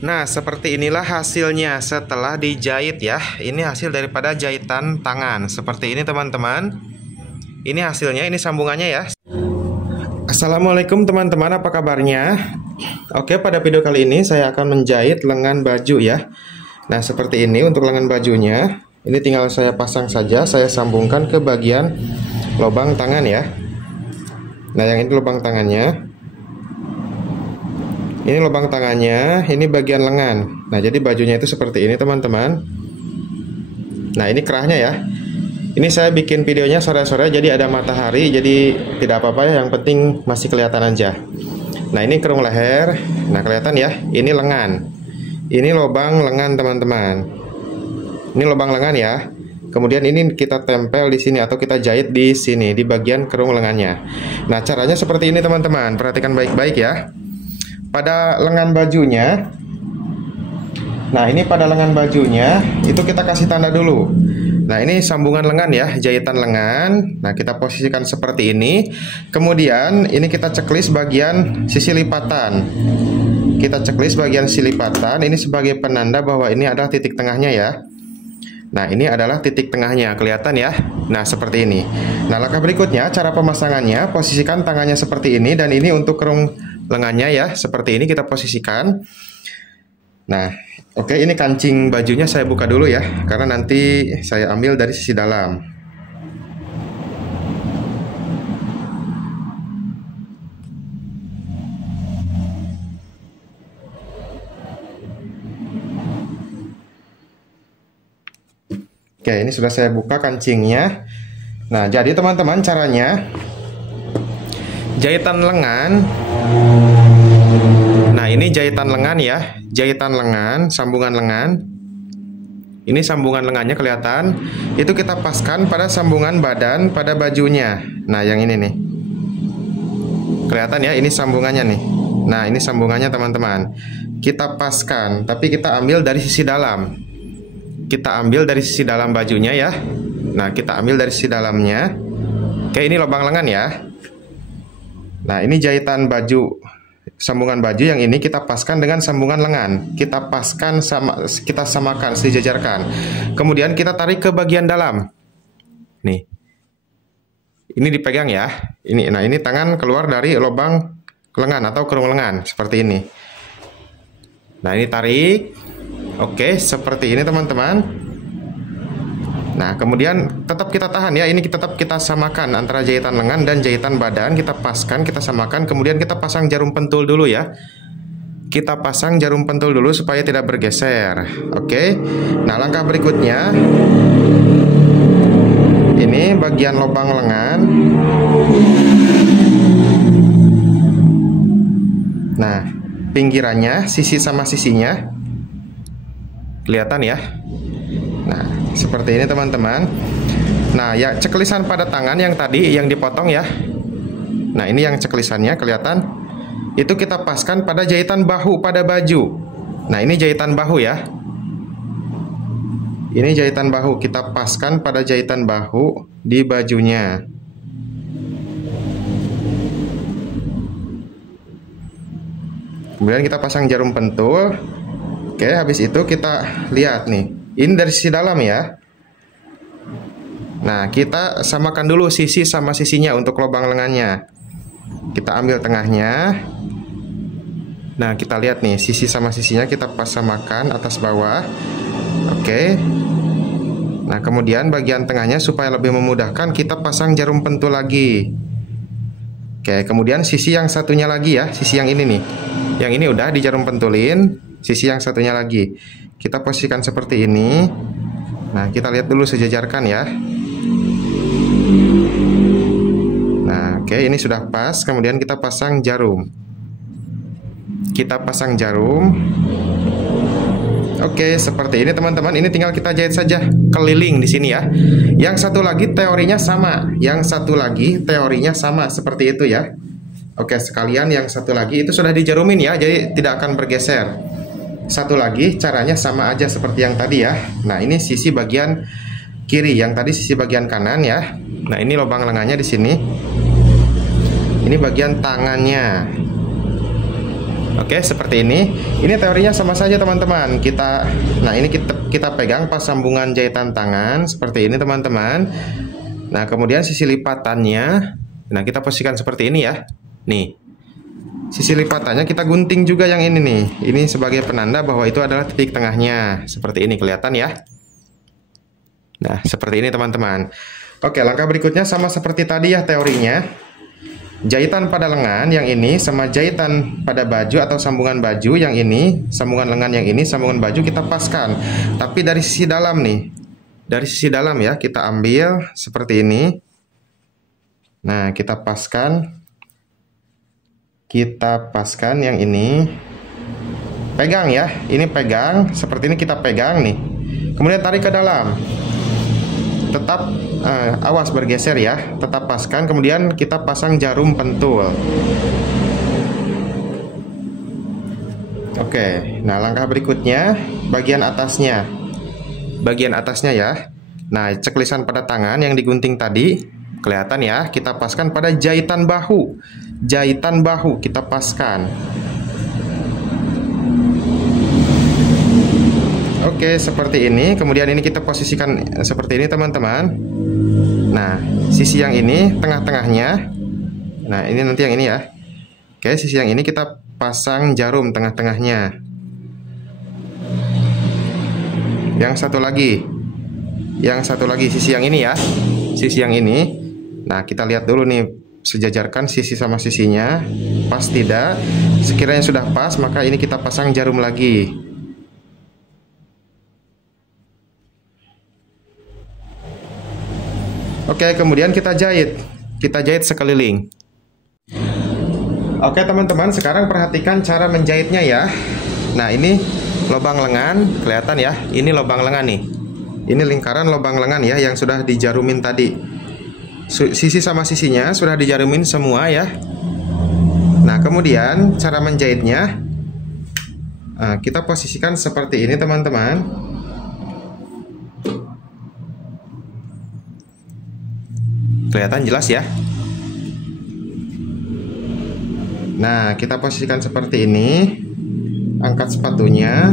Nah, seperti inilah hasilnya setelah dijahit ya. Ini hasil daripada jahitan tangan. Seperti ini teman-teman. Ini hasilnya, ini sambungannya ya. Assalamualaikum teman-teman, apa kabarnya? Oke, pada video kali ini saya akan menjahit lengan baju ya. Nah, seperti ini untuk lengan bajunya. Ini tinggal saya pasang saja, saya sambungkan ke bagian lubang tangan ya. Nah, yang ini lubang tangannya. Ini lubang tangannya, ini bagian lengan. Nah, jadi bajunya itu seperti ini teman-teman. Nah, ini kerahnya ya. Ini saya bikin videonya sore-sore, jadi ada matahari, jadi tidak apa-apa ya, yang penting masih kelihatan aja. Nah, ini kerung leher. Nah, kelihatan ya, ini lengan. Ini lubang lengan teman-teman. Ini lubang lengan ya. Kemudian ini kita tempel di sini atau kita jahit di sini di bagian kerung lengannya. Nah, caranya seperti ini teman-teman. Perhatikan baik-baik ya. Pada lengan bajunya, nah ini pada lengan bajunya itu kita kasih tanda dulu. Nah, ini sambungan lengan ya, jahitan lengan. Nah, kita posisikan seperti ini. Kemudian ini kita checklist bagian sisi lipatan. Kita checklist bagian sisi lipatan. Ini sebagai penanda bahwa ini adalah titik tengahnya ya. Nah, ini adalah titik tengahnya, kelihatan ya. Nah, seperti ini. Nah, langkah berikutnya cara pemasangannya, posisikan tangannya seperti ini. Dan ini untuk kerung lengannya ya, seperti ini kita posisikan. Nah, oke, ini kancing bajunya saya buka dulu ya, karena nanti saya ambil dari sisi dalam. Oke, ini sudah saya buka kancingnya. Nah, jadi teman-teman caranya jahitan lengan. Nah, ini jahitan lengan ya, jahitan lengan, sambungan lengan. Ini sambungan lengannya kelihatan. Itu kita paskan pada sambungan badan pada bajunya. Nah, yang ini nih. Kelihatan ya, ini sambungannya nih. Nah, ini sambungannya teman-teman. Kita paskan, tapi kita ambil dari sisi dalam. Kita ambil dari sisi dalam bajunya ya. Nah, kita ambil dari sisi dalamnya. Oke, ini lubang lengan ya. Nah, ini jahitan baju, sambungan baju yang ini kita paskan dengan sambungan lengan. Kita paskan sama, kita samakan, sejajarkan. Kemudian kita tarik ke bagian dalam. Nih. Ini dipegang ya. Ini, nah ini tangan keluar dari lubang lengan atau kerung lengan seperti ini. Nah, ini tarik. Oke, seperti ini teman-teman. Nah, kemudian tetap kita tahan ya. Ini tetap kita samakan antara jahitan lengan dan jahitan badan. Kita paskan, kita samakan. Kemudian kita pasang jarum pentul dulu ya. Kita pasang jarum pentul dulu supaya tidak bergeser. Oke. Nah, langkah berikutnya, ini bagian lubang lengan. Nah, pinggirannya, sisi sama sisinya kelihatan ya. Nah, seperti ini teman-teman. Nah, ya ceklisan pada tangan yang tadi yang dipotong ya. Nah, ini yang ceklisannya kelihatan. Itu kita paskan pada jahitan bahu pada baju. Nah, ini jahitan bahu ya. Ini jahitan bahu, kita paskan pada jahitan bahu di bajunya. Kemudian kita pasang jarum pentul. Oke, habis itu kita lihat nih. Ini dari sisi dalam ya. Nah, kita samakan dulu sisi sama sisinya untuk lubang lengannya. Kita ambil tengahnya. Nah, kita lihat nih, sisi sama sisinya kita pas samakan atas bawah. Oke. Nah, kemudian bagian tengahnya supaya lebih memudahkan kita pasang jarum pentul lagi. Oke, kemudian sisi yang satunya lagi ya, sisi yang ini nih. Yang ini udah di jarum pentulin. Sisi yang satunya lagi kita posisikan seperti ini. Nah, kita lihat dulu sejajarkan ya. Nah, oke, ini sudah pas. Kemudian kita pasang jarum. Kita pasang jarum. Oke, seperti ini teman-teman. Ini tinggal kita jahit saja keliling di sini ya. Yang satu lagi teorinya sama. Yang satu lagi teorinya sama seperti itu ya. Oke, sekalian yang satu lagi itu sudah dijarumin ya, jadi tidak akan bergeser. Satu lagi caranya sama aja seperti yang tadi ya. Nah, ini sisi bagian kiri, yang tadi sisi bagian kanan ya. Nah, ini lubang lengannya di sini. Ini bagian tangannya. Oke, seperti ini. Ini teorinya sama saja teman-teman. Nah ini kita pegang pas sambungan jahitan tangan seperti ini teman-teman. Nah kemudian sisi lipatannya, nah kita posisikan seperti ini ya. Nih, sisi lipatannya kita gunting juga yang ini nih. Ini sebagai penanda bahwa itu adalah titik tengahnya. Seperti ini, kelihatan ya. Nah seperti ini teman-teman. Oke, langkah berikutnya sama seperti tadi ya teorinya. Jahitan pada lengan yang ini sama jahitan pada baju atau sambungan baju yang ini, sambungan lengan yang ini, sambungan baju kita paskan. Tapi dari sisi dalam nih. Dari sisi dalam ya, kita ambil seperti ini. Nah, kita paskan. Kita paskan yang ini. Pegang ya, ini pegang. Seperti ini kita pegang nih. Kemudian tarik ke dalam. Tetap awas bergeser ya, tetap paskan. Kemudian kita pasang jarum pentul. Oke, nah langkah berikutnya bagian atasnya. Bagian atasnya ya. Nah, ceklisan pada tangan yang digunting tadi kelihatan ya, kita paskan pada jahitan bahu. Jahitan bahu kita paskan. Oke, seperti ini. Kemudian ini kita posisikan seperti ini teman-teman. Nah, sisi yang ini tengah-tengahnya. Nah, ini nanti yang ini ya. Oke, sisi yang ini kita pasang jarum tengah-tengahnya. Yang satu lagi. Yang satu lagi sisi yang ini ya. Sisi yang ini. Nah, kita lihat dulu nih, sejajarkan sisi sama sisinya. Pas tidak? Sekiranya sudah pas, maka ini kita pasang jarum lagi. Oke, kemudian kita jahit sekeliling. Oke teman-teman, sekarang perhatikan cara menjahitnya ya. Nah ini lubang lengan, kelihatan ya. Ini lubang lengan nih. Ini lingkaran lubang lengan ya, yang sudah dijarumin tadi. Sisi sama sisinya sudah dijarumin semua ya. Nah kemudian cara menjahitnya, kita posisikan seperti ini teman-teman. Kelihatan jelas ya. Nah, kita posisikan seperti ini. Angkat sepatunya.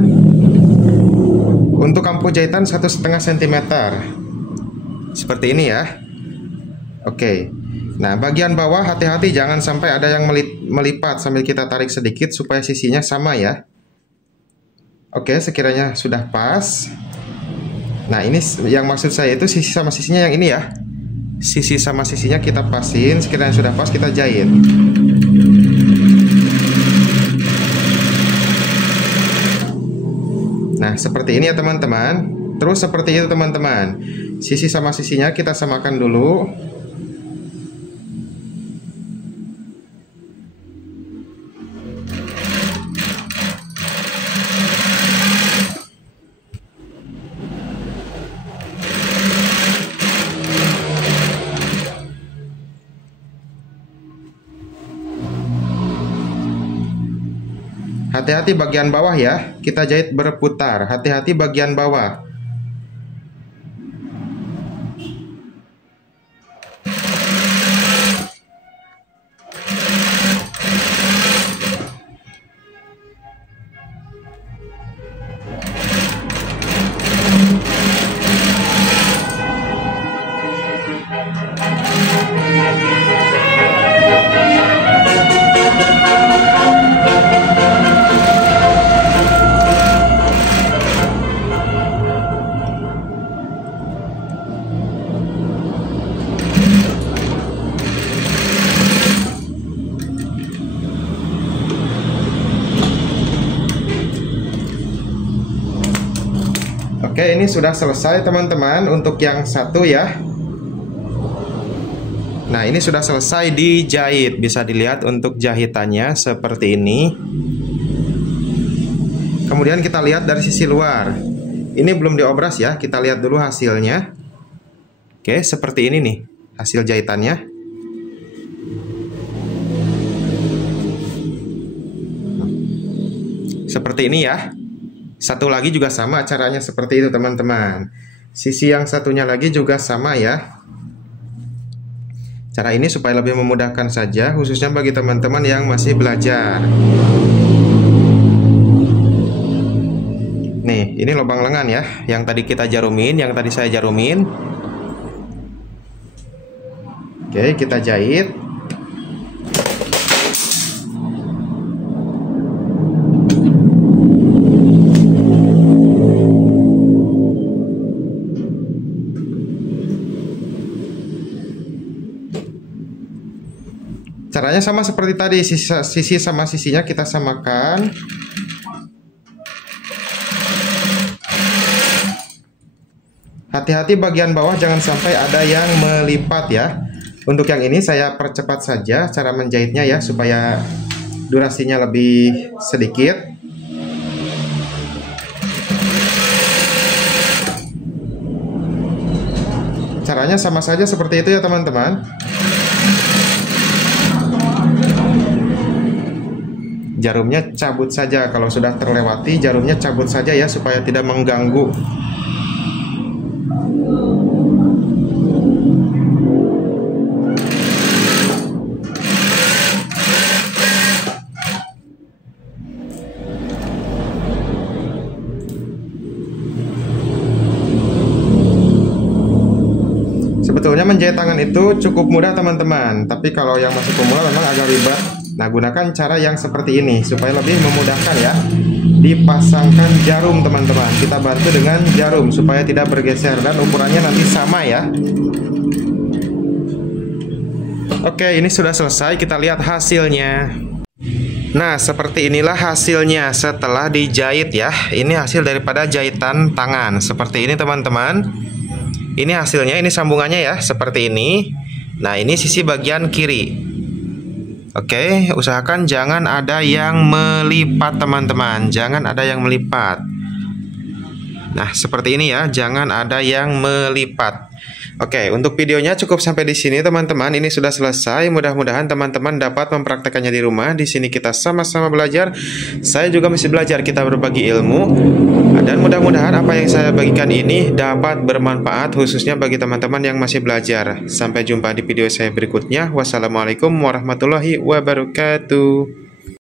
Untuk kampu jahitan 1,5 cm. Seperti ini ya. Oke. Nah, bagian bawah hati-hati jangan sampai ada yang melipat, sambil kita tarik sedikit supaya sisinya sama ya. Oke, sekiranya sudah pas. Nah, ini yang maksud saya itu sisi sama sisinya yang ini ya. Sisi sama sisinya kita pasin, sekiranya sudah pas kita jahit. Nah seperti ini ya teman-teman. Terus seperti itu teman-teman. Sisi sama sisinya kita samakan dulu. Hati-hati bagian bawah ya, kita jahit berputar. Hati-hati bagian bawah. Oke, ini sudah selesai teman-teman untuk yang satu ya. Nah, ini sudah selesai dijahit. Bisa dilihat untuk jahitannya seperti ini. Kemudian kita lihat dari sisi luar. Ini belum diobras ya, kita lihat dulu hasilnya. Oke, seperti ini nih hasil jahitannya. Seperti ini ya. Satu lagi juga sama caranya seperti itu teman-teman. Sisi yang satunya lagi juga sama ya. Cara ini supaya lebih memudahkan saja, khususnya bagi teman-teman yang masih belajar. Ini lubang lengan ya, yang tadi kita jarumin, yang tadi saya jarumin. Oke, kita jahit. Caranya sama seperti tadi, sisi sama sisinya kita samakan. Hati-hati bagian bawah jangan sampai ada yang melipat ya. Untuk yang ini saya percepat saja cara menjahitnya ya, supaya durasinya lebih sedikit. Caranya sama saja seperti itu ya teman-teman. Jarumnya cabut saja, kalau sudah terlewati jarumnya cabut saja ya, supaya tidak mengganggu. Sebetulnya menjahit tangan itu cukup mudah teman-teman, tapi kalau yang masih pemula memang agak ribet. Nah, gunakan cara yang seperti ini supaya lebih memudahkan ya. Dipasangkan jarum teman-teman, kita bantu dengan jarum supaya tidak bergeser dan ukurannya nanti sama ya. Oke, ini sudah selesai, kita lihat hasilnya. Nah, seperti inilah hasilnya setelah dijahit ya. Ini hasil daripada jahitan tangan, seperti ini teman-teman. Ini hasilnya, ini sambungannya ya, seperti ini. Nah, ini sisi bagian kiri. Oke, usahakan jangan ada yang melipat teman-teman, jangan ada yang melipat. Nah, seperti ini ya, jangan ada yang melipat. Oke, untuk videonya cukup sampai di sini teman-teman. Ini sudah selesai. Mudah-mudahan teman-teman dapat mempraktekannya di rumah. Di sini kita sama-sama belajar. Saya juga masih belajar, kita berbagi ilmu. Dan mudah-mudahan apa yang saya bagikan ini dapat bermanfaat khususnya bagi teman-teman yang masih belajar. Sampai jumpa di video saya berikutnya. Wassalamualaikum warahmatullahi wabarakatuh.